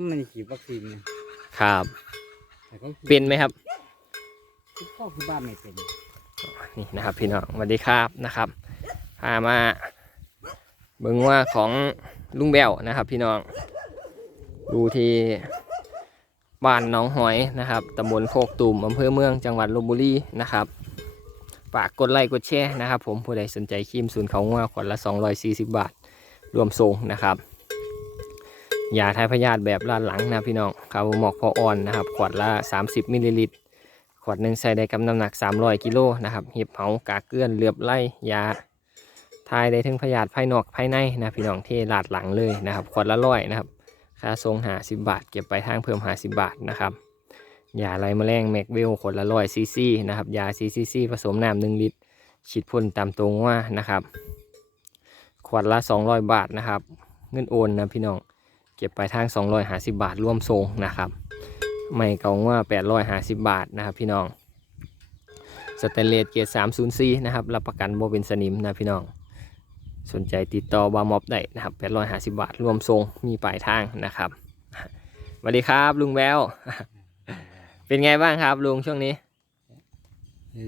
มันฉีดวัคซีนนะครับ แต่ก็เป็นไหมครับพ่อคือบ้านไม่เป็นนี่นะครับพี่น้องสวัสดีครับนะครับพามาเบิ่งว่าของลุงแบวนะครับ พี่น้อง ดูที่บ้านหน้องหอยนะครับตำบลโคกตุ่มอำเภอเมืองจังหวัดลบบุรีนะครับฝากกดไลค์กดแชร์นะครับ ผมผู้ใดสนใจครีมศูนย์เขางัวขวดละ 240 บาท รวมส่งนะครับ ยาทายพยาธิแบบลาดหลังนะพี่น้องคาร์บหมอกพออ่อนนะครับ ขวดละ 30มิลลิลิตร ขวดหนึ่งใส่ได้กับน้ำหนัก 300 กิโลนะครับเห็บเหากากเกลื่อนเหลือบไล่ยาทายได้ถึงพยาธิภายนอกภายในนะพี่น้องที่ลาดหลังเลยนะครับ ขวดละร้อยนะครับค่าทรงหาสิบาท เก็บไปทางเพิ่มหาสิบาทนะครับยาไล่แมลงแมกเวลขวดละร้อยซีซีนะครับยาซีซีซีผสมน้ำหนึ่งลิตรฉีดพ่นตามตรงว่านะครับ ขวดละ 200 บาทนะครับ เงินโอนนะพี่น้อง เก็บไปทาง 250 บาทร่วมทรงนะครับไม่เก่าว่า850 บาทนะครับพี่น้องสแตนเลสเกียร์304นะครับรับประกันโบเป็นสนิมนะพี่น้อง สนใจติดต่อบามอบได้นะครับ850 บาทรวมทรงมีปลายทางนะครับสวัสดีครับลุงแววเป็นไงบ้างครับลุงช่วงนี้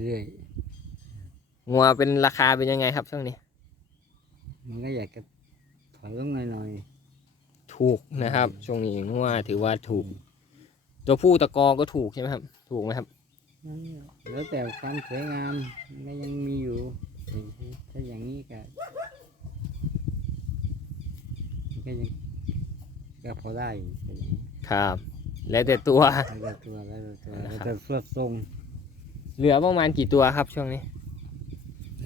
เรื่อยงัวเป็นราคาเป็นยังไงครับช่วงนี้ๆมันก็อยากจะถอยลงหน่อย ถูกนะครับ ช่วงนี้งัวถือว่าถูก ตัวผู้ตะกอก็ถูกใช่ไหมครับ ถูกไหมครับๆนั่นแหละแล้วแต่ความสวยงามมันก็ยังมีอยู่ ถ้าอย่างนี้ก็มันก็ยังก็พอได้อยู่แต่อย่างนี้ครับ แล้วแต่ตัวแล้วแต่ตัวแล้วแต่ตัวนะแล้วครับแต่สวดทรงเหลือประมาณกี่ตัวครับช่วงนี้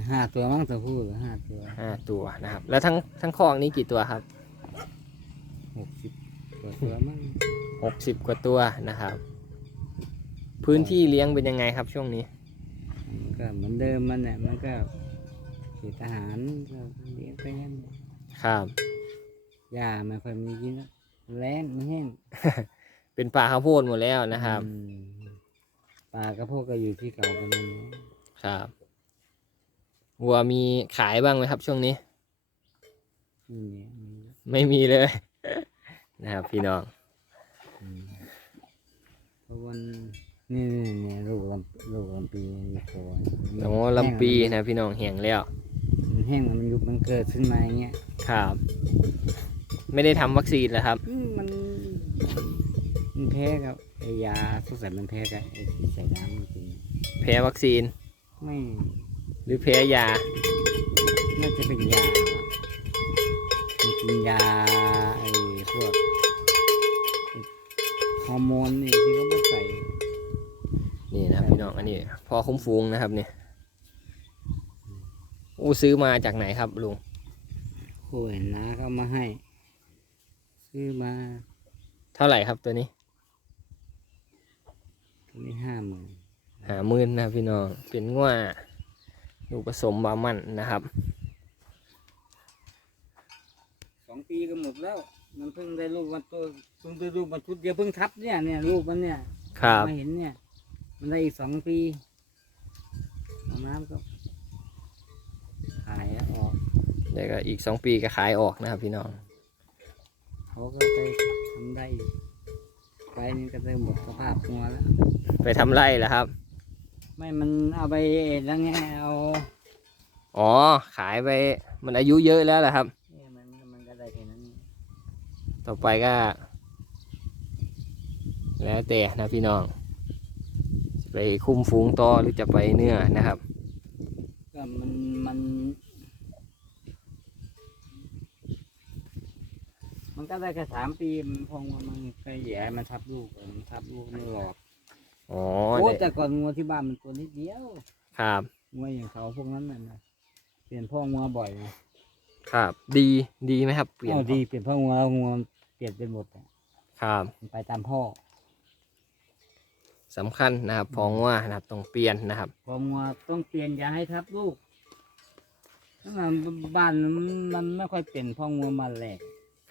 ห้าตัวมั้งตัวผู้หรือห้าตัวห้าตัวนะครับ แล้วทั้งทั้งคอกนี้กี่ตัวครับหกสิบ ตัวตัวมั้งหกสิบกว่าตัวนะครับ พื้นที่เลี้ยงเป็นยังไงครับช่วงนี้ มันก็เหมือนเดิมมันเนี่ยมันก็เขตทหารก็เลี้ยงไปงั้นครับหญ้าไม่ค่อยมีกินแล้วแล้งมันแห้งเป็นป่าข้าวโพดหมดแล้วนะครับอืมปลากระโพกก็อยู่ที่เก่ากันนั่นแหละครับวัวมีขายบ้างไหมครับ ช่วงนี้ นี่เนี่ยมีไม่มีเลย นะครับ พี่น้องอืมเพราะวันนี่นี่เนี่ยลูกลำลูกลำปีอยู่โคนโอ้ลำปีนะพี่น้องแห้งแล้วมันแห้งมันยุบมันเกิดขึ้นมาอย่างเงี้ยครับ ไม่ได้ทำวัคซีนแล้วครับอืมมันมันแพ้กับไอยาสงสัยมันแพ้กับไอที่ใส่น้ำมันกินแพ้วัคซีน ไม่หรือแพ้ยา น่าจะเป็นยาว่ะมันกินยาไอ้ พวกไอ้ฮอร์โมนนี่ที่เขาไม่ใส่นี่นะครับพี่น้องอันนี้พอคุ้มฟูงนะครับเนี่ยอู้ซื้อมาจากไหนครับลุงโอ้ยน้าเขามาให้ ซื้อมา เท่าไหร่ครับตัวนี้ตัวนี้ห้าหมื่นหาหมื่นนะครับพี่น้องเป็นง่วลูกผสมบามันนะครับสองปีก็หมดแล้ว มันเพิ่งได้ลูกมันตัวเพิ่งได้ลูกมันชุดเดียวเพิ่งทับเนี่ยเนี่ยลูกมันเนี่ยครับ มาเห็นเนี่ย มันได้อีกสองปีเอาน้ำก็ขายแล้วออกเดี๋ยวก็อีกสองปีก็ขายออกนะครับพี่น้องเขาก็ไปทำได้อีกไปนี่ก็ได้หมดสภาพงัวแล้ว ไปทำไร่แล้วครับ ไม่มันเอาไปแล้วไงเอา อ๋อ ขายไปมันอายุเยอะแล้วแหละครับ เนี่ยมันมันก็ได้แค่นั้น ต่อไปก็ แล้วแต่นะพี่น้องจะไปคุมฝูงต่อหรือจะไปเนื้อนะครับก็มันมัน มันก็ได้แค่สามปีมันพองมันไปแหย่มันทับลูกเออมันทับลูกไม่หลอดอ๋อโอ้ได้แต่ก่อนงัวที่บ้านมันตัวนิดเดียว ครับงัวอย่างเขาพวกนั้นน่ะนะเปลี่ยนพ่องัวบ่อยนะครับ ดีดีไหมครับเปลี่ยนอ๋อดีเปลี่ยนพ่องัวงัวมัน เปลี่ยนเป็นหมดอะครับมันไปตามพ่อสำคัญนะครับพองว่านะครับต้องเปลี่ยนนะครับ พองัวต้องเปลี่ยนอย่าให้ทับลูกถ้ามันบ้านมันมันไม่ค่อยเปลี่ยนพ่องัวมาแหลก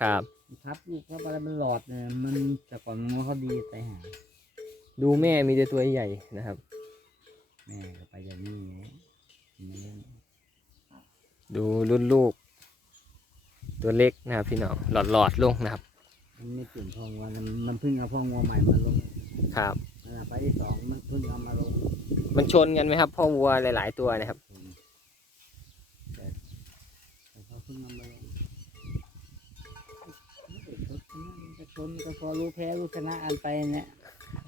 ครับ ทับลูกเข้าไปแล้วมันหลอดเนี่ยมันแต่ก่อนงัวเขาดีไปหาดูแม่มีแต่ตัวใหญ่นะครับ แม่ก็ไปอย่างนี้ไงมันเลี้ยงดูรุ่นลูก ตัวเล็กนะครับพี่น้องหลอดหลอดๆลงนะครับอื มันไม่เปลี่ยนพ่องัวมันมันเพิ่งเอาพ่องัวใหม่มาลงครับนั่นแหละไปที่สองมันเพิ่งเอามาลงมันชนกันไหมครับพ่อวัวหลาย ๆ ตัวนะครับ แต่แต่เขาเพิ่งเอามาลงไม่ได้ชนนะมันจะชนก็พอรู้แพ้รู้ชนะอันไปเนี่ย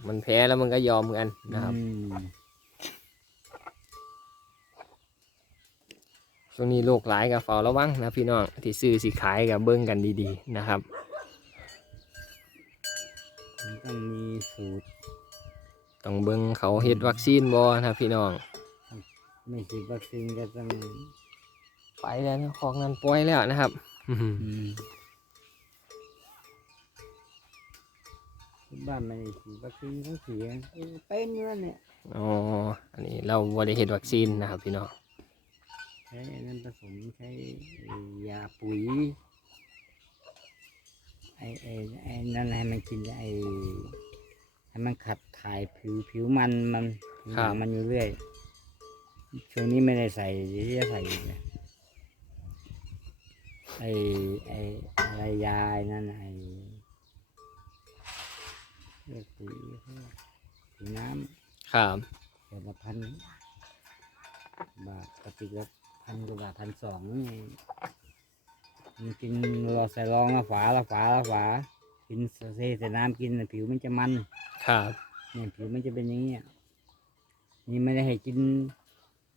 มันแพ้แล้วมันก็ยอมกันนะครับ อืมช่วงนี้โรคหลายกับเฝ้าระวังนะพี่น้องที่ซื้อสิขายกับเบิ้งกันดีๆนะครับมัน ต้องมีสูตร ต้องเบิ้งเขาเฮ็ดวัคซีนบ่นะพี่น้อง ไม่ฉีดวัคซีนก็ต้องไปแล้วนะของนั้นปล่อยแล้วนะครับอืมที่บ้านไม่ได้ฉีดวัคซีนเขาเสียเออเป็นเงินเนี่ยอ๋อ อันนี้เราบ่ได้เฮ็ดวัคซีนนะครับพี่น้อง ใช้อันนั้นผสมใช้ไอ้ยาปุ๋ย ไอ้ไอ้ไอ้นั่นให้มันกินไอ้ให้มันขับถ่ายผิวผิวมันมันผิวหนังมันอยู่เรื่อยช่วงนี้ไม่ได้ใส่เดี๋ยวจะใส่อีกนะไอ้ไอ้อะไรยาไอ้นั่นไอ้เรียกปุ๋ยปุ๋ยน้ำ ครับ เดือนละพันบาทปกติก็พันกว่าบาทพันสองนี่ มันกินเราใส่รองละฝาละฝาละฝา กินเซใส่น้ำกินน่ะผิวมันจะมันครับเนี่ยผิวมันจะเป็นอย่างนี้ยนี่ไม่ได้ให้กิน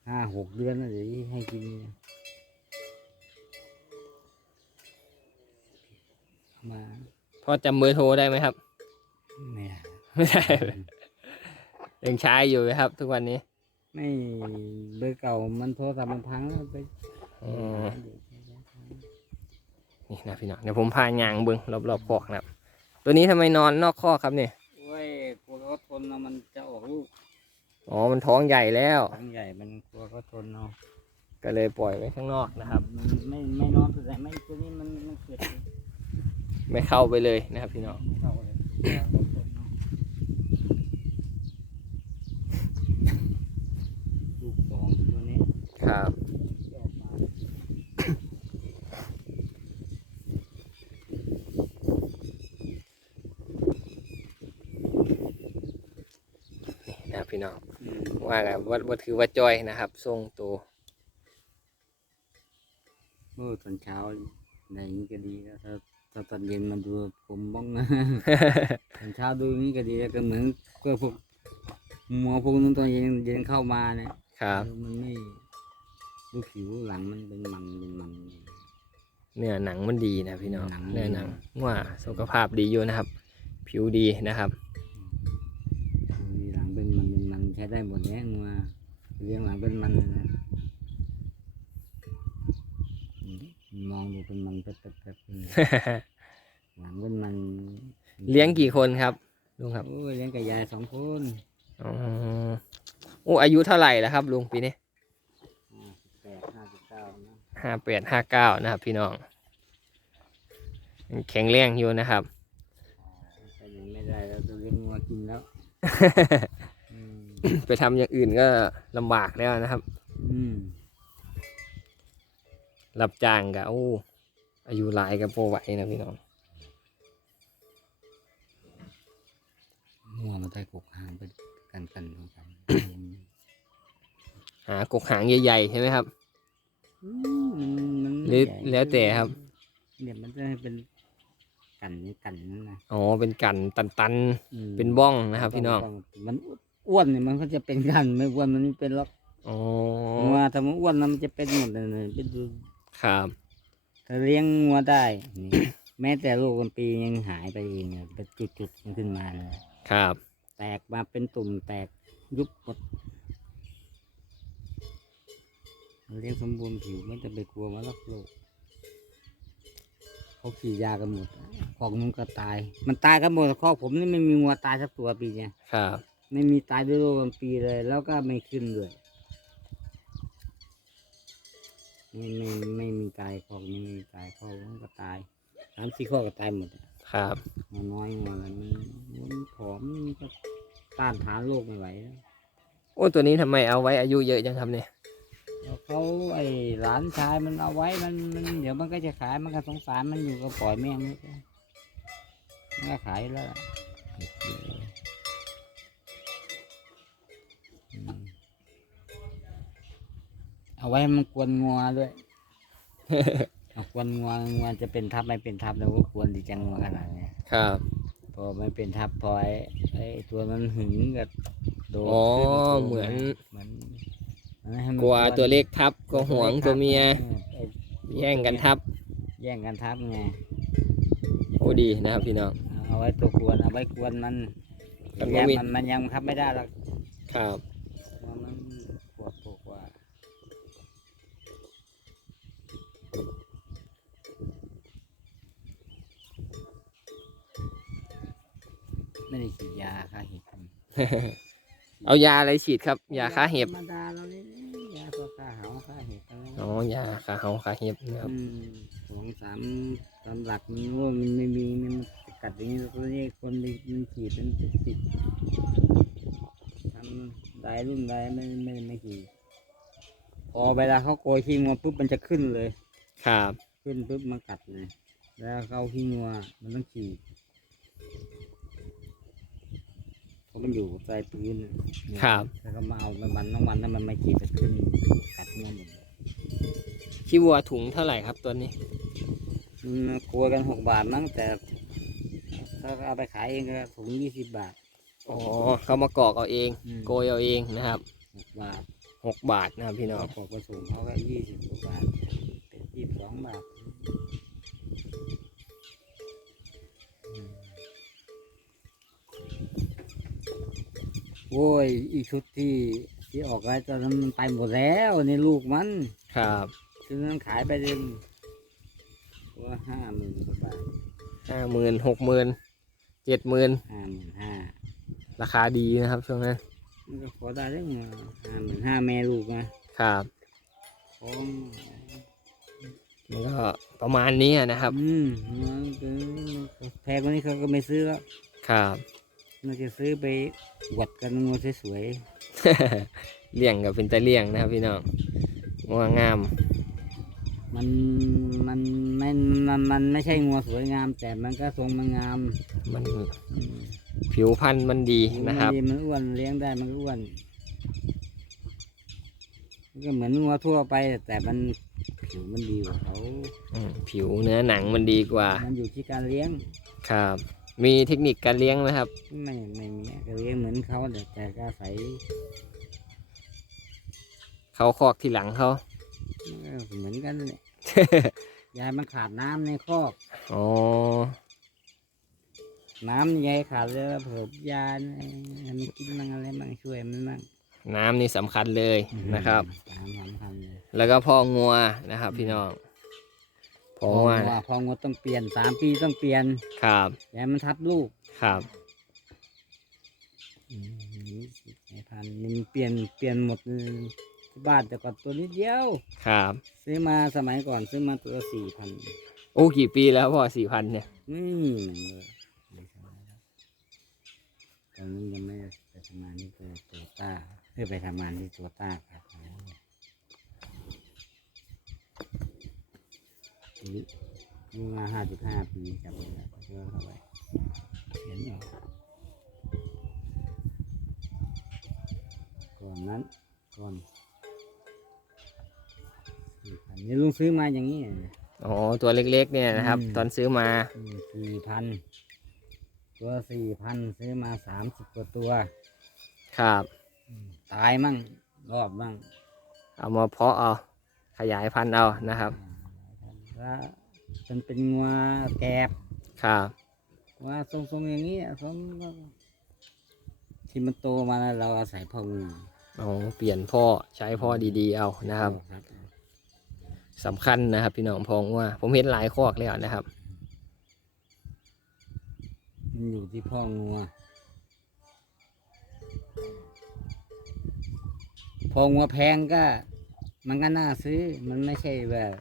ห้าหกเดือนนะเดี๋ยวนี้ให้กินเอามาพอจำเบอร์โทรได้ไหมครับ ไม่ได้ ไม่ได้ ยังใช้อยู่ไหมครับ ทุกวันนี้ ไม่เบอร์เก่ามันโทรศัพท์มันพังแล้วไปอ๋อ นี่นะพี่น้องเดี๋ยวผมพายางเบิ้งรอบๆคอกนะครับ ตัวนี้ทำไมนอนนอกคอกครับเนี่ยโอ้ยกลัวเขาทนเอามันจะออกลูกอ๋อมันท้องใหญ่แล้ว ท้องใหญ่มันกลัวเขาทนเอาก็เลยปล่อยไว้ข้างนอกนะครับ มันไม่ไม่นอนตัวไหนไม่ตัวนี้มันมันเกิดไม่เข้าไปเลยนะครับพี่น้องไม่เข้าเลยกลัวเขาทนเอาลูกสองตัวนี้ครับ ออกมา นี่นะครับ พี่น้องอืมว่ากันว่าว่าถือว่าจอยนะครับทรงตัวเมื่อตอนเช้าในอย่างนี้ก็ดีแล้วถ้าถ้าตอนเย็นมันดูผมบ้องนะตอนเช้าดูอย่างนี้ก็ดีแล้วก็เหมือนก็พวกหมัวพวกนู้นตอนเย็นเย็นเข้ามาเนี่ยครับเออมันไม่ดูผิวหลังมันเป็นมันเป็นมันเนื้อหนังมันดีนะพี่น้องหนังเนื้อหนังว่าสุขภาพดีอยู่นะครับ ผิวดีนะครับ ใช้ได้หมดแน่งัวเลี้ยงหลังเป็นมันเลยนะอืมมองดูเป็นมันแป๊บๆๆอืมหลังเป็นมันเลี้ยงกี่คนครับลุงครับโอ้ยเลี้ยงกับยายสองคนอ๋อโอ้อายุเท่าไหร่แล้วครับลุงปีนี้ห้าสิบแปดห้าสิบเก้านะห้าแปดห้าเก้านะครับพี่น้องยังแข็งแรงอยู่นะครับแต่ยังไม่ได้แล้วต้องเลี้ยงงัวกินแล้วอืม ไปทำอย่างอื่นก็ลำบากแล้วนะครับ อืมรับจ้างก็โอ้อายุหลายกับโปไหวนะพี่น้องงัวมันได้กกหางไปกันกันกันหากกหางใหญ่ๆใช่ไหมครับ อืมมันหรือใหญ่แล้วแต่ครับเนี่ยมันจะให้เป็นกันนี่กันนั่นนะอ๋อเป็นกันตันอืมๆเป็นบ้องนะครับ พี่น้อง มันอ้ วนเนี่ยมันก็จะเป็นกันไม่อ้วนมันไม่เป็นหรอกอ๋องัวถ้ามันอ้วนแล้วมันจะเป็นหมดเลยนะเป็นดูครับ ถ้าเลี้ยงงัวได้นี่แม้แต่ลูกคนปียังหายไปเองอะเป็นจุดๆมันขึ้นมาเลยครับ แตกมาเป็นตุ่มแตกยุบหมดเลี้ยงสมบูรณ์ผิวไม่จะไปกลัวมันหรอกลูกเขาขี่ยากันหมดคอกนู้นก็ตาย มันตายกันหมดคอกผมนี่ไม่มีงัวตายสักตัวปีเนี่ยครับ ไม่มีตายด้วยโรคกันปีเลย แล้วก็ไม่ขึ้นด้วยไม่ไม่ไม่มีตายคอกนี้ไม่มีตายคอกมันก็ตายสามสี่คอกก็ตายหมดอะครับงัวน้อยงัวอะไรมันมันผอมมันก็ต้านทานโรคไม่ไหวแล้วโอ้ตัวนี้ทำไมเอาไว้อายุเยอะจังครับเนี่ย แล้วเขาไอ้หลานชายมันเอาไว้มันมันเดี๋ยวมันก็จะขายมันก็สงสารมันอยู่ก็ปล่อยแม่งไว้ไปมันก็ขายแล้วล่ะ เอาไว้ให้มันกวนงัวด้วยเอากวนงัวงัวจะเป็นทับไม่เป็นทับแล้วก็กวนดีจังงัวขนาดเนี้ยครับพอไม่เป็นทับพอไอ้ไอ้ตัวมันหึงกับโดดอ๋อขึ้ตัวเหมือน เหมือนมันให้มันกลัวตัวเล็กทับก็หวงตัวเมียออไอ้แย่งกันทับแย่งกันทับไงโอ้ดีนะครับพี่น้อง เอาไว้ตัวกวนเอาไว้กวนมันมันบ่แย่มี มันมันยังทับไม่ได้หรอก ครับ เพราะมันปวดปวดกว่า ไม่ได้ฉีดยาฆ่าเห็ดครับเอายาอะไรฉีดครับ ยาฆ่าเห็บธรรมดาเราเนี่ยยาตัวฆ่าเหาฆ่าเห็บอะไรอ๋อยาฆ่าเห่าฆ่าเห็บนะครับอืมสองสามตำหลักมันว่ามันไม่มีมันกัดอย่างนี้ตัวนี้คนมันฉีดมันติดติดทำได้รุ่นได้ไม่ไม่ไม่ขี่พอเวลาเขาโกยขี้งัวปุ๊บมันจะขึ้นเลย ครับ ขึ้นปุ๊บมากัดเลย แล้วเขาขี้งัวมันต้องฉีดเพราะ มันอยู่ใต้พื้นน่ะครับ แล้วก็มาเอาน้ำมันน้ำมันถ้ามันไม่ฉีดจะขึ้นกัดงัวหมดเลยขี้วัวถุงเท่าไหร่ครับตัวนี้มันกลัวกันหกบาทมั้งแต่ ถ้าเอาไปขายเองก็ถุงยี่สิบบาท อ๋อเขามากรอกเอาเอง อืม โกยเอาเองนะครับหกบาทหกบาทนะครับพี่น้องปอกผสมเขาก็ยี่สิบกว่าบาทเป็นยี่สิบสองบาท โอ้ย อีกชุดที่ที่ออกไว้ตอนนั้นมันไปหมดแล้วนี่ลูกมันครับซื้อนั้นขายไปเองว่าห้าหมื่นกว่าบาทห้าหมื่นหกหมื่นเจ็ดหมื่นห้าหมื่นห้าราคาดีนะครับช่วงนั้นมันก็ขอได้ได้มาห้าหมื่นห้าแม่ลูกนะครับของมันก็ประมาณนี้นะครับ อืมมันก็แพงกว่านี้เขาก็ไม่ซื้อแล้วครับ มันจะซื้อไปหวัดกันงูสวยเลี่ยงกับเป็นตะเลี่ยงนะครับพี่น้องงัวงามๆมันมันไม่มันมันไม่ใช่งัวสวยงาม แต่มันก็ทรงมันงาม มันอืมผิวพรรณมันดีนะครับมันดีมันอ้วนเลี้ยงได้มันก็อ้วนมันก็เหมือนงัวทั่วไป แต่มันผิวมันดีกว่าเขาอืมผิวเนื้อหนังมันดีกว่า มันอยู่ที่การเลี้ยงครับ มีเทคนิคการเลี้ยงไหมครับ ไม่ไม่มีก็เลี้ยงเหมือนเขาแต่แต่ก็อาศัยเขาคอกที่หลังเขาก็เหมือนกันเลย ยายมันขาดน้ำในคอก อ๋อ น้ำยายขาดเลยแล้วเผื่อยาให้มันกินมั่งอะไรมั่งช่วยมันมั่งน้ำนี่สำคัญเลยนะครับน้ำสำคัญเลย แล้วก็พ่องัวนะครับ พี่น้อง พ่พอองัวงพองดต้องเปลี่ยนสามปีต้องเปลี่ยนครับยายมันทับลูกครับอืมไอ้พันธุ์นี่มันเปลี่ยนเปลี่ยนหมดเลยที่บ้านแต่ก่อนตัวนิดเดียวครับ ซื้อมาสมัยก่อนซื้อมาตัวสี่พันโอ้กี่ปีแล้วพ่อสี่พันเนี่ยนี่หนังเลยไม่ใช่แล้วตอนนี้ยังไม่ได้ไปทำงานที่ตัวโตต้าเพื่อไปทำงานที่ตัวต้าครับ นี่นี่มาห้าจุดห้าปีจับเลยแล้วเชื่อเข้าไปเขียนอยู่ก่อนนั้นก่อน4,000นี่ลุงซื้อมาอย่างนี้อ๋อ ตัวเล็กๆเนี่ยนะครับ อืม ตอนซื้อมา สี่พันตัวสี่พันซื้อมาสามสิบกว่าตัว ครับ ตายมั่งรอบมั่งเอามาเพาะเอา ขยายพันธุ์เอานะครับแล้วมันเป็นงัวแกบครับ ว่าทรงๆอย่างนี้อะทรงที่มันโตมาแล้วเราอาศัยพ่องูอ๋อ เปลี่ยนพ่อใช้พ่อดีๆ เอานะครับครับสำคัญนะครับ พี่น้องพองว่า ผมเห็นหลายคอกแล้วนะครับ มันอยู่ที่พ่องัวพองัวแพงก็ มันก็น่าซื้อมันไม่ใช่แบบ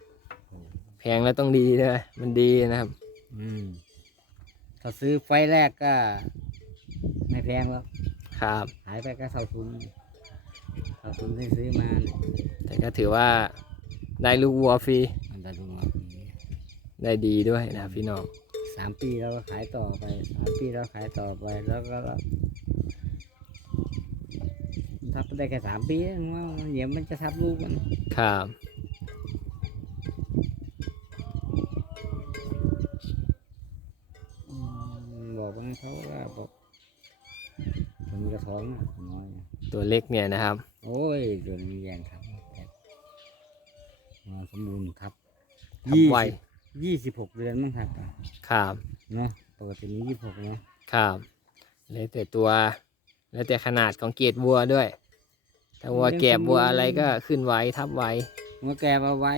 แพงแล้วต้องดีด้วย มันดีนะครับ อืมถ้าซื้อไฟแรกก็ ไม่แพงแล้วครับขายไปก็เท่าทุนเท่าทุนที่ซื้อมาเนี่ยแต่ก็ถือว่าได้ลูกวัวฟรีมันจะดูมาปีได้ดีด้วยนะครับพี่น้องสสามปีแล้วก็ขายต่อไปสามปีแล้วขายต่อไปแล้วก็ทับได้แค่สามปีเองว่าเดี๋ยวมันจะทับลูกมัน ครับ บอกว่าเขาว่าบอกมันมีกระท้องนะน้อยนะตัวเล็กเนี่ยนะครับ โอ้ยตัวนี้แย่งครับมาสมบูรณ์ครับทับไวยี่สิบหกเดือนมั้งครับครับเนาะปกตินี้ยี่สิบหกเนาะครับแล้วแต่ตัว แล้วแต่ขนาดของเกรดวัวด้วย ถ้าวัวแก่วัวอะไรก็ขึ้นไวทับไวหัวแก่มาไว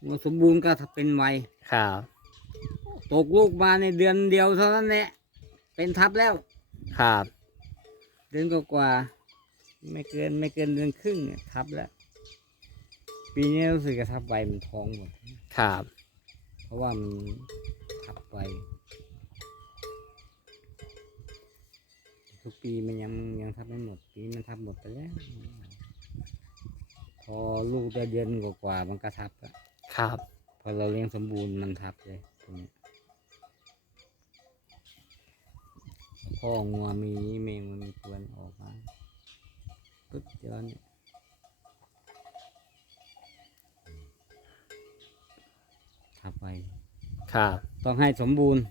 หัวสมบูรณ์ก็เป็นไวครับ ตกลูกมาในเดือนเดียวเท่านั้นแหละ เป็นทับแล้ว ครับ เดือนกว่าๆไม่เกินไม่เกินเดือนครึ่งเนี่ยทับแล้ว ปีนี้รู้สึกจะทับไวมันท้องหมด ครับ เพราะว่ามันทับไวทุกปีมันยังยังทับไม่หมด ปีมันทับหมดไปแล้ว พอลูกได้เดือนกว่าๆมันก็ทับอะครับ พอเราเลี้ยงสมบูรณ์มันทับเลยตรงนี้ พ่องัวมีเมงมันมีควนออกมาปึ๊บเดี๋ยวนี้ทับไป ครับต้องให้สมบูรณ์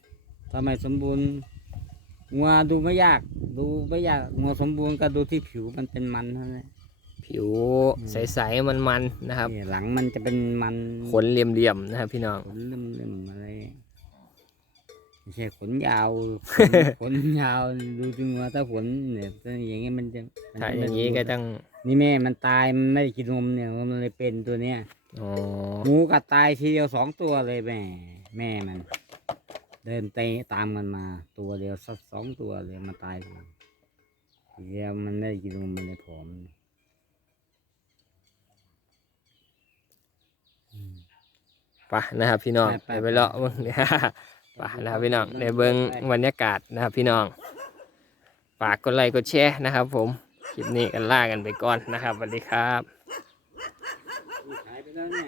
ถ้าไม่สมบูรณ์งัวดูไม่ยาก ดูไม่ยากงัวสมบูรณ์ก็ดูที่ผิวมันเป็นมันเท่านั้นแหละผิวอืม ใสๆมันๆนะครับนี่หลังมันจะเป็นมันขนเหลี่ยมๆนะครับพี่น้อง ขนเริ่มๆอะ ไรไม่ใช่ขนยาว ขนขนยาวดูจริงว่าถ้าขนเนี่ยถ้าอย่างเงี้ยมันจะมันถ้าจะอย่างนี้ก็ต้องนี่แม่มันตายมันไม่ได้กินนมเนี่ยมันเลยเป็นตัวเนี้ยอ๋อหมูกัดตายทีเดียวสองตัวเลยแม่ แม่มัน เดินเตะตามมันมา ตัวเดียวสักสองตัวเลยมาตายทีทีเดียวมันไม่ได้กินนมมันเลยผอมอืมไปนะครับพี่น้องไปไปไปไปเลาะเบิ่งเนี่ย ไปนะครับพี่น้องในเบิ้งบรรยากาศนะครับพี่น้องฝากกดไลค์กดแชร์นะครับ ผมคลิปนี้กันล่ากันไปก่อนนะครับสวัสดีครับ หายไปแล้วเนี่ย